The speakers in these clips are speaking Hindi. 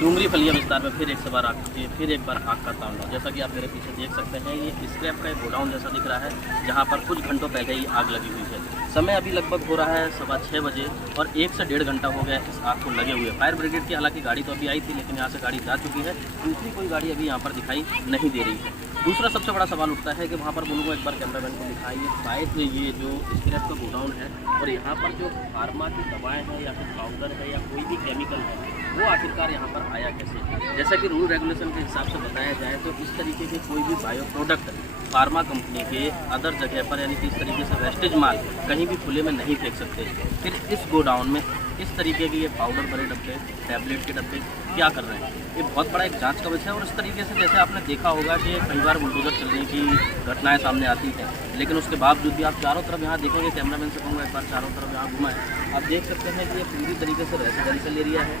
डूंगरी फलिया विस्तार में फिर एक बार आग का तांडव। जैसा कि आप मेरे पीछे देख सकते हैं, ये स्क्रैप का एक गोडाउन जैसा दिख रहा है, जहां पर कुछ घंटों पहले ही आग लगी हुई है। समय अभी लगभग हो रहा है 6:15 बजे और 1 से 1.5 घंटा हो गया इस आग को लगे हुए। फायर ब्रिगेड की हालांकि गाड़ी तो अभी आई थी, लेकिन यहाँ से गाड़ी जा चुकी है। दूसरी कोई गाड़ी अभी यहाँ पर दिखाई नहीं दे रही है। दूसरा सबसे बड़ा सवाल उठता है कि वहाँ पर बोलूँगा, एक बार कैमरामैन को दिखाइए, शायद ये जो स्क्रैप का गोडाउन है और यहाँ पर जो फार्मा की दवाएँ हैं या फिर पाउडर है या कोई भी केमिकल है, वो आखिरकार यहाँ पर आया कैसे। जैसा कि रूल रेगुलेशन के हिसाब से बताया जाए तो इस तरीके के कोई भी बायो प्रोडक्ट फार्मा कंपनी के अदर जगह पर, यानी कि इस तरीके से वेस्टेज माल कहीं भी खुले में नहीं फेंक सकते। फिर इस गोडाउन में इस तरीके के ये पाउडर भरे डब्बे, टैबलेट के डब्बे क्या कर रहे हैं, ये बहुत बड़ा एक जांच का विषय है। और इस तरीके से जैसे आपने देखा होगा कि कई बार बुलडोजर चलने की घटनाएं सामने आती हैं, लेकिन उसके बावजूद भी आप चारों तरफ यहाँ देखेंगे, कैमरामैन से कहूँगा एक बार चारों तरफ यहाँ घुमाएं, आप देख सकते हैं कि ये पूरी तरीके से रेजिडेंशियल एरिया है।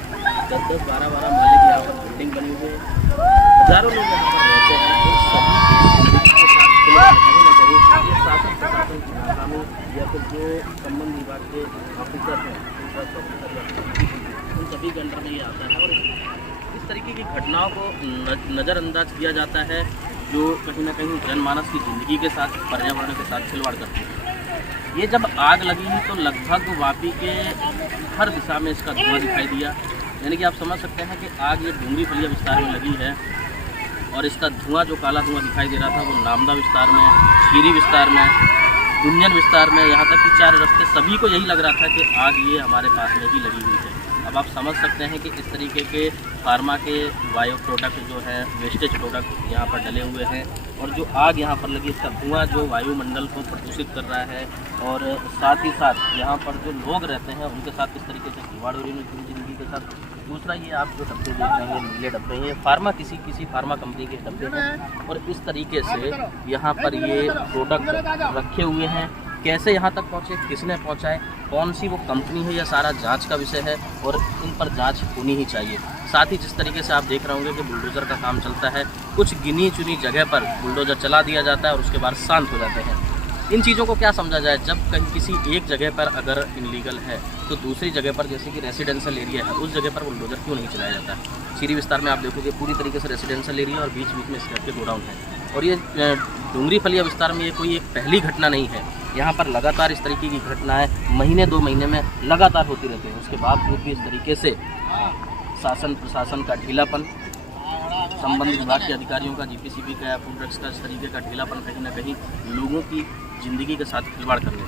10-10, 12-12 माले की यहाँ पर बिल्डिंग बनी हुई है, हज़ारों लोग यहाँ पर रहते हैं। ये शासन प्रशासन की भाषा में या फिर जो संबंध विभाग के ऑफिसर हैं, उन सभी के अंडर में ये आता है। और इस तरीके की घटनाओं को नज़रअंदाज किया जाता है, जो कहीं ना कहीं जनमानस की ज़िंदगी के साथ, पर्यावरण के साथ खिलवाड़ करती है। ये जब आग लगी तो लगभग वापी के हर दिशा में इसका धुआं दिखाई दिया। यानी कि आप समझ सकते हैं कि आग ये डूंगरी फलिया विस्तार में लगी है और इसका धुआं, जो काला धुआं दिखाई दे रहा था, वो नामदा विस्तार में, खीरी विस्तार में, गुंजन विस्तार में, यहाँ तक कि 4 रस्ते, सभी को यही लग रहा था कि आग ये हमारे पास में ही लगी हुई है। अब आप समझ सकते हैं कि इस तरीके के फार्मा के बायो प्रोडक्ट जो है, वेस्टेज प्रोडक्ट यहाँ पर डले हुए हैं और जो आग यहाँ पर लगी, इसका धुआं जो वायुमंडल को प्रदूषित कर रहा है और साथ ही साथ यहाँ पर जो लोग रहते हैं उनके साथ किस तरीके से खिलवाड़ हो रही है उनकी ज़िंदगी के साथ। दूसरा, ये आप जो डब्बे देख रहे हैं, नीले डब्बे, ये फार्मा किसी फार्मा कंपनी के डब्बे हैं और इस तरीके से यहाँ पर ये प्रोडक्ट रखे हुए हैं। कैसे यहाँ तक पहुँचे, किसने पहुँचाए, कौन सी वो कंपनी है, यह सारा जांच का विषय है और इन पर जांच होनी ही चाहिए। साथ ही जिस तरीके से आप देख रहे होंगे कि बुलडोज़र का काम चलता है, कुछ गिनी चुनी जगह पर बुलडोज़र चला दिया जाता है और उसके बाद शांत हो जाते हैं। इन चीज़ों को क्या समझा जाए, जब कहीं किसी एक जगह पर अगर इनलीगल है तो दूसरी जगह पर, जैसे कि रेसिडेंशियल एरिया है, उस जगह पर बुलडोज़र क्यों नहीं चलाया जाता है। खीरी विस्तार में आप देखोगे पूरी तरीके से रेसिडेंशियल एरिया और बीच बीच में स्क्रैप के गोडाउन है। और ये डूंगरी फलिया विस्तार में ये कोई एक पहली घटना नहीं है। यहाँ पर लगातार इस तरीके की घटनाएं महीने 2 महीने में लगातार होती रहती हैं। उसके बावजूद भी इस तरीके से शासन प्रशासन का ढीलापन, संबंधित विभाग के अधिकारियों का, जीपीसीबी का, फूड ड्रग्स का, इस तरीके का ढीलापन कहीं ना कहीं लोगों की ज़िंदगी के साथ खिलवाड़ करने